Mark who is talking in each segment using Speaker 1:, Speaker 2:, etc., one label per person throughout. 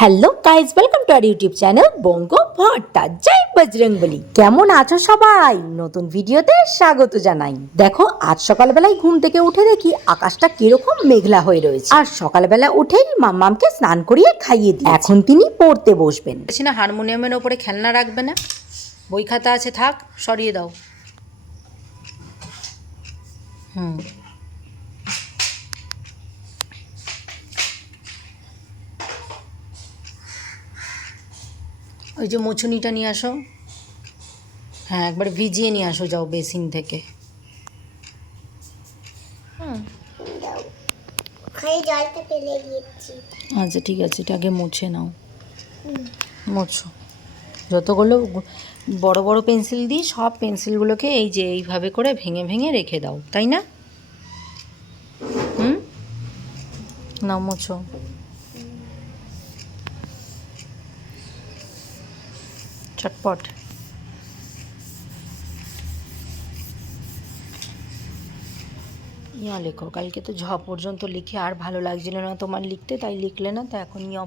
Speaker 1: Hello guys welcome to our YouTube channel Banga Bhatta জয় বজরংবলী কেমন আছো সবাই? নতুন ভিডিওতে স্বাগত জানাই। দেখো, আজ সকালবেলায় ঘুম থেকে উঠে দেখি আকাশটা কীরকম মেঘলা হয়ে রয়েছে। আর সকালবেলা উঠেই মাম্মামকে স্নান করিয়ে খাইয়ে দিই এখন তিনি পড়তে বসবেন।
Speaker 2: না, হারমোনিয়ামের ওপরে খেলনা রাখবে না? বই খাতা আছে থাক, সরিয়ে দাও। হুম। ওই যে মোছুনিটা নিয়ে আসো। হ্যাঁ একবার ভিজিয়ে নিয়ে আসো যাও বেসিন থেকে। আচ্ছা ঠিক আছে এটা আগে মুছে নাও। মুছো। যতগুলো বড় বড় পেন্সিল দিই সব পেন্সিলগুলোকে এই যে এইভাবে করে ভেঙে ভেঙে রেখে দাও তাই না? হুম? নাও মুছো। চটপট। ইয়া লেখো কালকে তো ঝ পর্যন্ত লিখে আর ভালো লাগছিল না তোমার লিখতে তাই লিখলে না তো এখন ইয়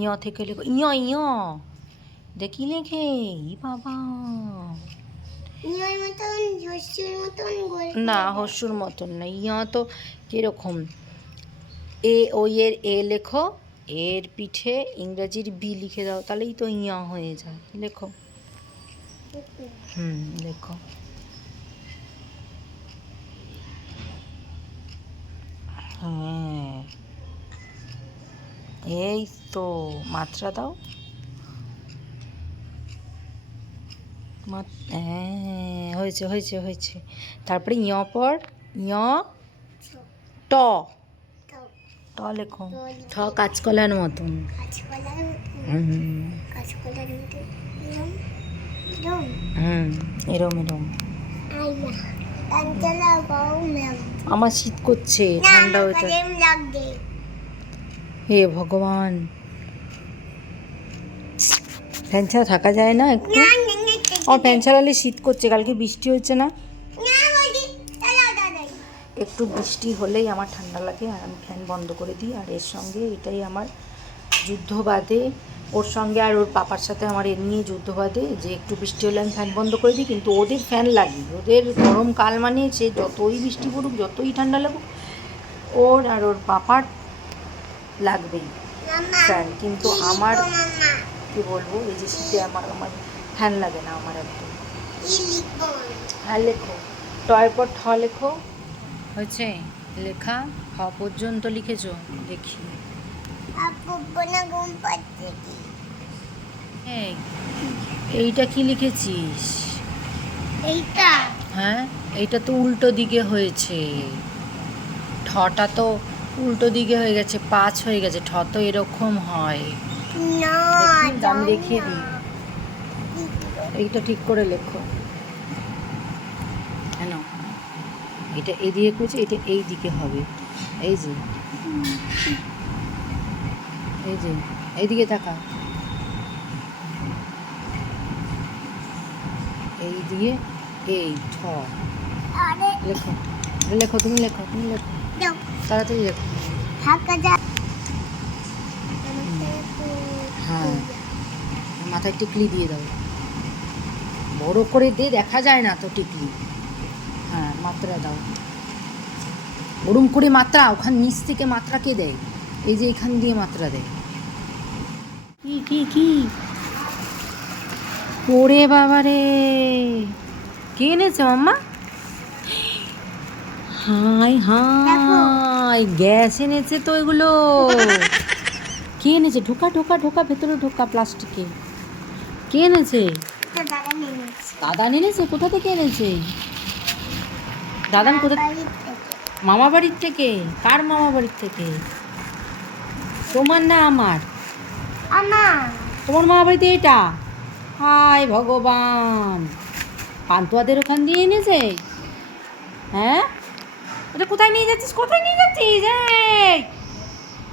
Speaker 2: ইয় থেকে লেখো। ইয় ইয়! দেখি লেখে ই বাবা! না হস্যুর মতন না ইয় তো কীরকম? এ ওই এর এ লেখো এর পিঠে ইংরেজির বি লিখে দাও, তাহলেই তো ইয়া হয়ে যায়। লেখো। হুম, লেখো। হ্যাঁ। এই তো, মাত্রা দাও। হ্যাঁ হয়েছে হয়েছে হয়েছে। তারপরে ইয় পর, ইয় ট। ট লেখো ঠ কাঁচকলার মতন। হুম
Speaker 3: এরম এরম।
Speaker 2: আমার শীত করছে ঠান্ডা
Speaker 3: লাগবে।
Speaker 2: হে ভগবান। ফ্যান ছাড়া থাকা যায় না একটু? আমার ফ্যান ছাড়ালে শীত করছে কালকে বৃষ্টি হচ্ছে না
Speaker 3: না বলি দাঁড়াও দাঁড়াও
Speaker 2: একটু বৃষ্টি হলেই আমার ঠান্ডা লাগে আর আমি ফ্যান বন্ধ করে দিই আর এর সঙ্গে এটাই আমার যুদ্ধ বাদে। ওর সঙ্গে আর ওর পাপার সাথে আমার এ নিয়ে যুদ্ধ বাদে যে একটু বৃষ্টি হলে আমি ফ্যান বন্ধ করে দিই কিন্তু ওদের ফ্যান লাগি। ওদের গরমকাল মানে সে যতই বৃষ্টি পড়ুক যতই ঠান্ডা লাগুক ওর আর ওর পাপার লাগবেই ফ্যান। কিন্তু আমার কি বলব এই যে শীতে আমার আমার ফ্যান লাগে না আমার একদম। হ্যাঁ লেখো। টয়ের পর ঠ লেখো। হয়েছে? লেখা হ পর্যন্ত লিখেছো? দেখি। এইটা কি লিখেছিস?
Speaker 3: এইটা?
Speaker 2: হ্যাঁ এইটা তো উল্টো দিকে হয়েছে। ঠটা তো উল্টো দিকে হয়ে গেছে পাঁচ হয়ে গেছে ঠ তো এরকম হয়।
Speaker 3: না
Speaker 2: আমি দেখিয়ে দিই। এইটা ঠিক করে লেখো কেন এটা এই দিকে করেছে এটা এই দিকে হবে। এই যে। এই যে এইদিকে তাকা। এই দিয়ে এই ঠ। লেখো লেখো তুমি লেখো তুমি লেখো। তাড়াতাড়ি লেখো।
Speaker 3: থাকা
Speaker 2: হ্যাঁ। মাথায় টিকলি দিয়ে দাও। বড় করে দিয়ে দেখা যায় না তো টিকলি। মাত্রা দাও। ওরম করে মাত্রা ওখান নিচ থেকে মাত্রা কে দেয়? এই যে এখান দিয়ে মাত্রা দেয়। কি কি কি? ওরে বাবা রে। কে এনেছে মাম্মা? হাই হাই গ্যাস এনেছে তো এগুলো। কে এনেছে? ঢোকা ঢোকা ঢোকা ভেতরে ঢোকা প্লাস্টিকে। কে এনেছে?
Speaker 3: দাদা
Speaker 2: এনেছে? কোথা থেকে এনেছে? দাদান কোথা মামা বাড়ির থেকে? কার মামা বাড়ির থেকে? তোমার না আমার? তোমার মামা বাড়িতে এটা? হায় ভগবান। পান্তুয়াদের ওখান দিয়ে এনেছে? হ্যাঁ? ওটা কোথায় নিয়ে যাচ্ছিস? কোথায় নিয়ে যাচ্ছিস?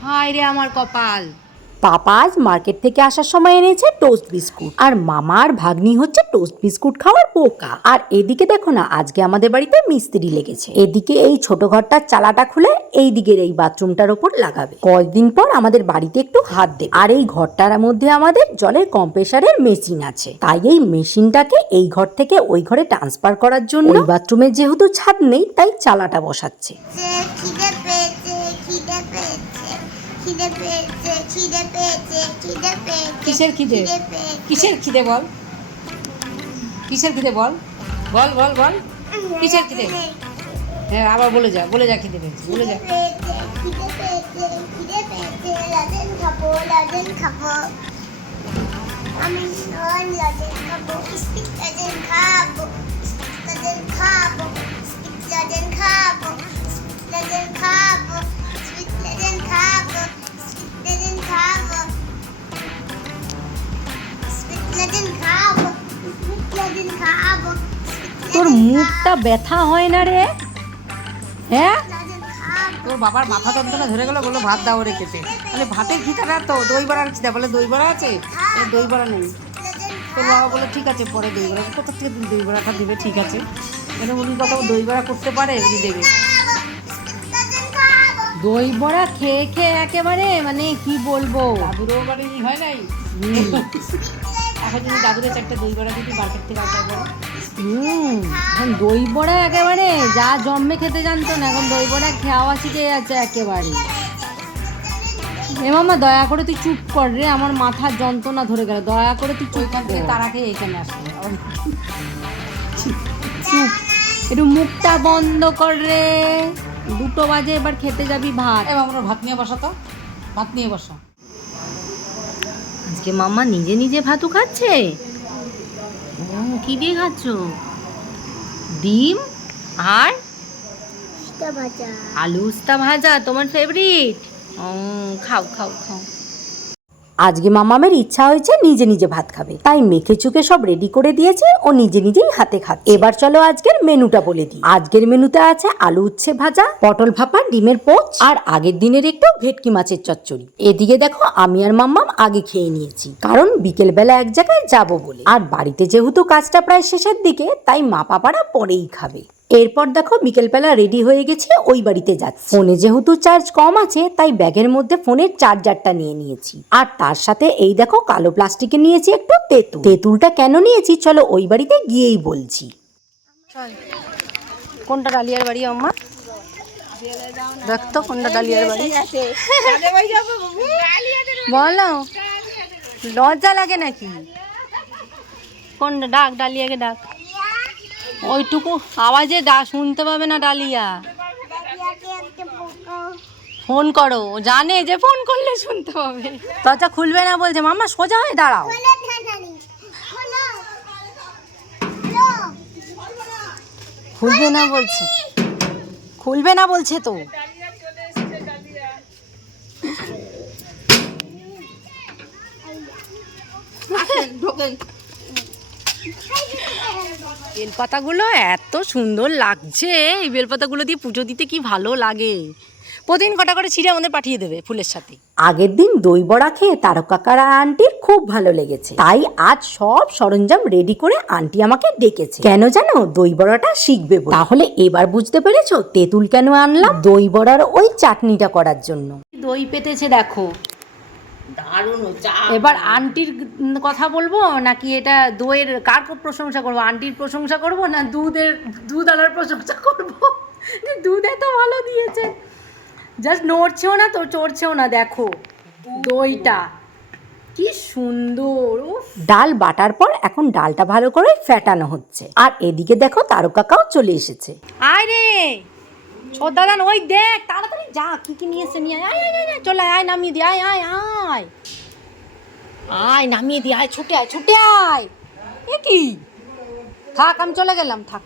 Speaker 2: হায় রে আমার কপাল।
Speaker 1: পাপা আজ মার্কেট থেকে আসার সময় এনেছে টোস্ট বিস্কুট। আর মামা আর ভাগ্নি হচ্ছে টোস্ট বিস্কুট খাওয়ার পোকা আর এদিকে দেখো না, আজকে আমাদের বাড়িতে মিস্ত্রি লেগেছে। এদিকে এই ছোট ঘরটার চালাটা খুলে এই দিকের এই বাথরুমটার ওপর লাগাবে। কয়েকদিন পর আমাদের বাড়িতে একটু হাত দেবে। আর এই ঘরটার মধ্যে আমাদের জলের কম্প্রেসারের মেশিন আছে। তাই এই মেশিনটাকে এই ঘর থেকে ওই ঘরে ট্রান্সফার করার জন্য বাথরুমের যেহেতু ছাদ নেই, তাই চালাটা বসাচ্ছে।
Speaker 3: খিদে পেয়েছে খিদে পেয়েছে খিদে পেয়েছে। খিদে পেয়েছে খিদে পেয়েছে
Speaker 2: কিসের খিদে? কিসের খিদে বল? কিসের খিদে বল? বল বল বল। কিসের খিদে? হ্যাঁ আবার বলে যা বলে যা খিদে পেয়েছে বলে যা।
Speaker 3: খাব খাব।
Speaker 1: তোর মুখটা ব্যথা হয় না রে? হ্যাঁ?
Speaker 2: তোর বাবার মাথা যন্ত্রণা ধরে গেল বলল ভাত দাও রে কেটে মানে ভাতের খিদাটা তো দই বড়ার খিদা বলে দই বড়া আছে? বলে দই বড়া নেই। তোর বাবা বলে ঠিক আছে পরে দই বড়া কোথা থেকে দই বড়াটা দিবে? ঠিক আছে। কেন উনি কত দই বড়া করতে পারে উনি দেবে।
Speaker 1: দই বড়া খেয়ে খেয়ে একেবারে মানে কি বলব?
Speaker 2: দাদুরও বাড়ি হয় নাই? এখন যদি দাদুরে চারটে দই বড়া দিবি মার্কেট থেকে আসার পরে
Speaker 1: হুম এখন দই বড়া একেবারে যা জন্মে খেতে জানতো না এখন দই বড়া খাওয়া শিখে যাচ্ছে একেবারে। এ মামা দয়া করে তুই চুপ কর রে আমার মাথার যন্ত্রণা ধরে গেল দয়া করে তুই চুপ কর।
Speaker 2: তারা খেয়ে এখানে আসবে
Speaker 1: চুপ একটু মুখটা বন্ধ কর রে। দুটো বাজে এবার খেতে যাবি ভাত।
Speaker 2: এবার আমরা ভাত নিয়ে বসা তো। ভাত নিয়ে বসা।
Speaker 1: আজকে মাম্মা নিজে নিজে ভাতু খাচ্ছে? ও কি দিয়ে খাচ্ছ? ডিম আর
Speaker 3: ভাজা।
Speaker 1: আলু উস্তা ভাজা তোমার ফেভারিট ও খাও খাও খাও। আজকে মামামের ইচ্ছা হয়েছে নিজে নিজে ভাত খাবে। তাই মেখে চুকে সব রেডি করে দিয়েছে ও নিজে নিজেই হাতে খাচ্ছে। এবার চলো আজকের মেনুটা বলে দিই। আজকের মেনুতে আছে আলু উচ্ছে ভাজা, পটল ভাপা, ডিমের পোচ আর আগের দিনের একটু ভেটকি মাছের চচ্চড়ি। এদিকে দেখো আমি আর মাম্মাম আগে খেয়ে নিয়েছি। কারণ বিকেলবেলা এক জায়গায় যাব বলে। আর বাড়িতে যেহেতু কাজটা প্রায় শেষের দিকে, তাই মা পাপারা পরেই খাবে। এরপর দেখো বিকেলবেলা রেডি হয়ে গেছে, ওই বাড়িতে যাচ্ছি। ফোনে যেহেতু চার্জ কম আছে, তাই ব্যাগের মধ্যে ফোনের চার্জারটা নিয়ে নিয়েছি। আর তার সাথে এই দেখো কালো প্লাস্টিকে নিয়েছি একটু তেঁতুল। তেঁতুলটা কেন নিয়েছি চলো ওই বাড়িতে গিয়েই বলছি। কোনটা ডালিয়ার বাড়ি আম্মা? দেখতো কোনটা ডালিয়ার বাড়ি। বলো। লজ্জা লাগে নাকি? কোনটা? ডাক, ডালিয়াকে ডাক। ওইটুকু আওয়াজে ডা, শুনতে পাবে না ডালিয়া। ফোন করো জানে যে ফোন করলে শুনতে পাবে। দরজা খুলবে না বলছে মামা সোজা হয়ে দাঁড়াও। খুলবে না বলছে। খুলবে না বলছে তো। বেলপাতাগুলো এত সুন্দর লাগছে। এই বেলপাতাগুলো দিয়ে পুজো দিতে কি ভালো লাগে? প্রতিদিন কটা করে ছিঁড়ে আমাদের পাঠিয়ে দেবে ফুলের সাথে। আগের দিন দই বড়া খেয়ে তারকাকার আন্টির খুব ভালো লেগেছে। তাই আজ সব সরঞ্জাম রেডি করে আন্টি আমাকে ডেকেছে। কেন জানো? দই বড়াটা শিখবে তাহলে এবার বুঝতে পেরেছ তেঁতুল কেন আনলাম? দই বড়ার ওই চাটনিটা করার জন্য। দই পেতেছে দেখো। এবার আন্টির কথা বলব নাকি এটা দইয়ের কার খুব প্রশংসা করব? আন্টির প্রশংসা করব না দুধের দুধ আলার প্রশংসা করব? দুধ এত ভালো দিয়েছে। জাস্ট নড়ছেও না তো চড়ছেও না দেখো। দইটা। কি সুন্দর উফ। ডাল বাটার পর এখন ডালটা ভালো করে ফ্যাটানো হচ্ছে। আর এদিকে দেখো তারকাকাও চলে এসেছে। আয় ছোদাদান ওই দেখ তাড়াতাড়ি যা কি কি নিয়ে এসে নিয়ে আয়। আয় আয়, আয় চলে আয়, নামিয়ে দি আয় আয় আয়। আয় নামিয়ে দি আয় ছুটে আয় ছুটে আয়। এ কি? থাক আমি চলে গেলাম থাক।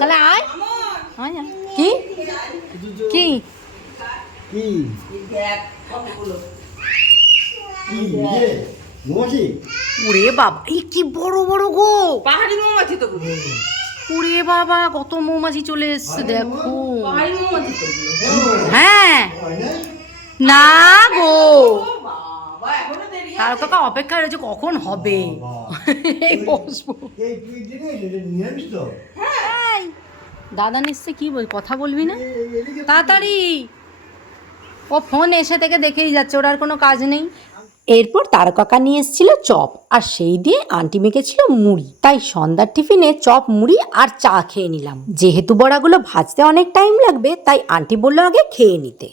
Speaker 1: তাহলে আয়। আয়। কি? কি? ওরে বাবা এই কি বড় বড় গো
Speaker 2: পাহাড়ি মৌমাছি তো।
Speaker 1: ওরে বাবা কত মৌমাছি চলে এসছে দেখো। হ্যাঁ।
Speaker 4: না
Speaker 2: গো। তার কাকা অপেক্ষায় রয়েছে কখন হবে?
Speaker 4: তো?
Speaker 2: দাদা নিশ্চয় কি বল কথা বলবি না? তাড়াতাড়ি। ও ফোন এসে থেকে দেখেই যাচ্ছে ওর আর কোনো কাজ নেই।
Speaker 1: এরপর তার কাকা নিয়ে এসেছিল চপ, আর সেই দিয়ে আন্টি মেখেছিল মুড়ি। তাই সন্ধ্যার টিফিনে চপ, মুড়ি আর চা খেয়ে নিলাম। যেহেতু বড়াগুলো ভাজতে অনেক টাইম লাগবে, তাই আন্টি বলল আগে খেয়ে নিতে।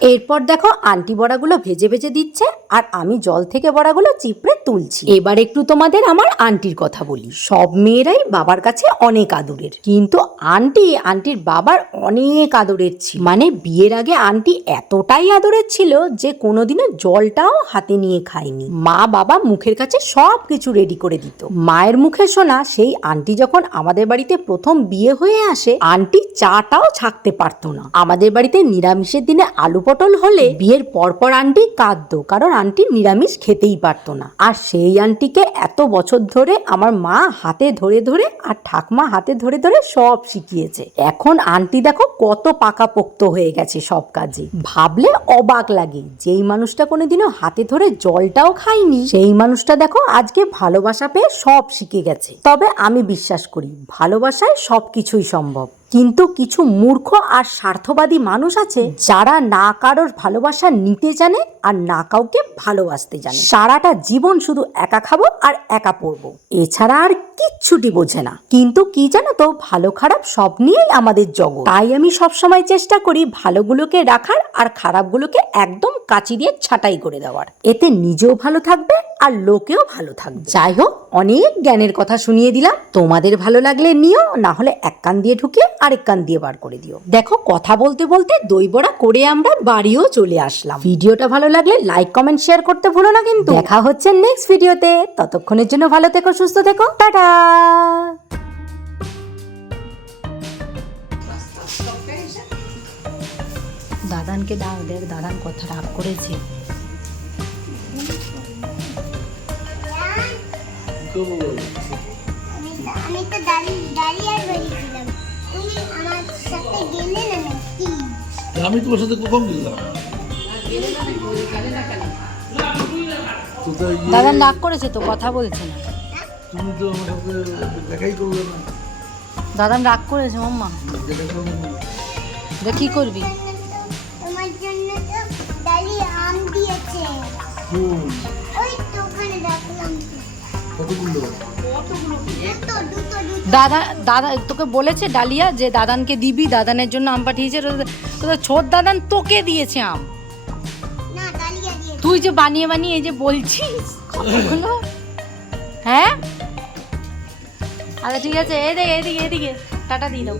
Speaker 1: এরপর দেখো আন্টি বড়াগুলো ভেজে ভেজে দিচ্ছে, আর আমি জল থেকে বড়াগুলো চিপড়ে তুলছি। এবার একটু তোমাদের আমার আন্টির কথা বলি। সব মেয়েরাই বাবার কাছে অনেক আদরের। কিন্তু আন্টি, আন্টির বাবার অনেক আদরের ছিল। মানে বিয়ের আগে আন্টি এতটাই আদরের ছিল যে কোনোদিনও জলটাও হাতে নিয়ে খায়নি। মা বাবা মুখের কাছে সব কিছু রেডি করে দিত। মায়ের মুখে শোনা সেই আন্টি যখন আমাদের বাড়িতে প্রথম বিয়ে হয়ে আসে, আন্টি চাটাও ছাকতে পারতো না। আমাদের বাড়িতে নিরামিষের দিনে আলু পটল হলে বিয়ের পরপর আন্টি কাঁদতো, কারণ আন্টি নিরামিষ খেতেই পারতো না। আর সেই আন্টিকে এত বছর ধরে আমার মা হাতে ধরে ধরে আর ঠাকমা হাতে ধরে ধরে সব শিখিয়েছে। এখন আন্টি দেখো কত পাকাপোক্ত হয়ে গেছে সব কাজে। ভাবলে অবাক লাগে, যেই মানুষটা কোনোদিনও হাতে ধরে জলটাও খায়নি, সেই মানুষটা দেখো আজকে ভালোবাসা পেয়ে সব শিখে গেছে। তবে আমি বিশ্বাস করি, ভালোবাসায় সবকিছুই সম্ভব। কিন্তু কিছু মূর্খ আর স্বার্থবাদী মানুষ আছে যারা না কারোর ভালোবাসা নিতে জানে আর না কাউকে ভালোবাসতে জানে। সারাটা জীবন শুধু একা খাব আর একা পড়ব। এছাড়া আর কিচ্ছুটি বোঝে না। কিন্তু কি জানো তো, ভালো খারাপ সব নিয়েই আমাদের জগৎ। তাই আমি সবসময় চেষ্টা করি ভালোগুলোকে রাখার আর খারাপগুলোকে একদম কাচি দিয়ে ছাঁটাই করে দেওয়ার। এতে নিজেও ভালো থাকবে আর লোকেও ভালো থাকবে। যাই হোক অনেক জ্ঞানের কথা শুনিয়ে দিলাম। তোমাদের ভালো লাগলে নিও না হলে এক কান দিয়ে ঢুকিয়ে আরেক কান দিয়ে বার করে দিও। দেখো কথা বলতে বলতে দই বড়া করে আমরা বাড়িও চলে আসলাম। ভিডিওটা ভালো লাগলে লাইক কমেন্ট শেয়ার করতে ভুলো না কিন্তু। দেখা হচ্ছে নেক্সট ভিডিওতে ততক্ষণের জন্য ভালো থেকো সুস্থ থেকো। টাটা!
Speaker 2: দাদানকে দাও দেখ দাদান কথা রাগ করেছে।
Speaker 3: আমি তো আমি তো দাঁড়িয়ে দাঁড়িয়ে বেরিয়েছিলাম তুমি আমার সাথে গেলে না নাকি
Speaker 5: আমি তোমার সাথে কখন গেলাম? ইয়ে,
Speaker 2: রাগ করেছে তো কথা বলছে না।
Speaker 5: তুমি তো আমার সাথে দেখাই করলে না।
Speaker 2: দাদান রাগ করেছে মাম্মা।
Speaker 5: দেখা
Speaker 2: করবি?
Speaker 3: তোমার জন্য তো দাঁড়িয়ে আম দিয়েছে।
Speaker 5: হুম।
Speaker 3: ওই তো ওখানে দেখলাম
Speaker 5: কতগুলো?
Speaker 2: দাদা দাদা তোকে বলেছে ডালিয়া যে দাদানকে দিবি দাদানের জন্য আম পাঠিয়েছে তোদের তো ছোট দাদান তোকে দিয়েছে আম। তুই যে বানিয়ে বানিয়ে এই যে বলছিস কতগুলো? হ্যাঁ? আচ্ছা ঠিক আছে এদিকে এদিকে এদিকে টাটা দিয়ে দাও।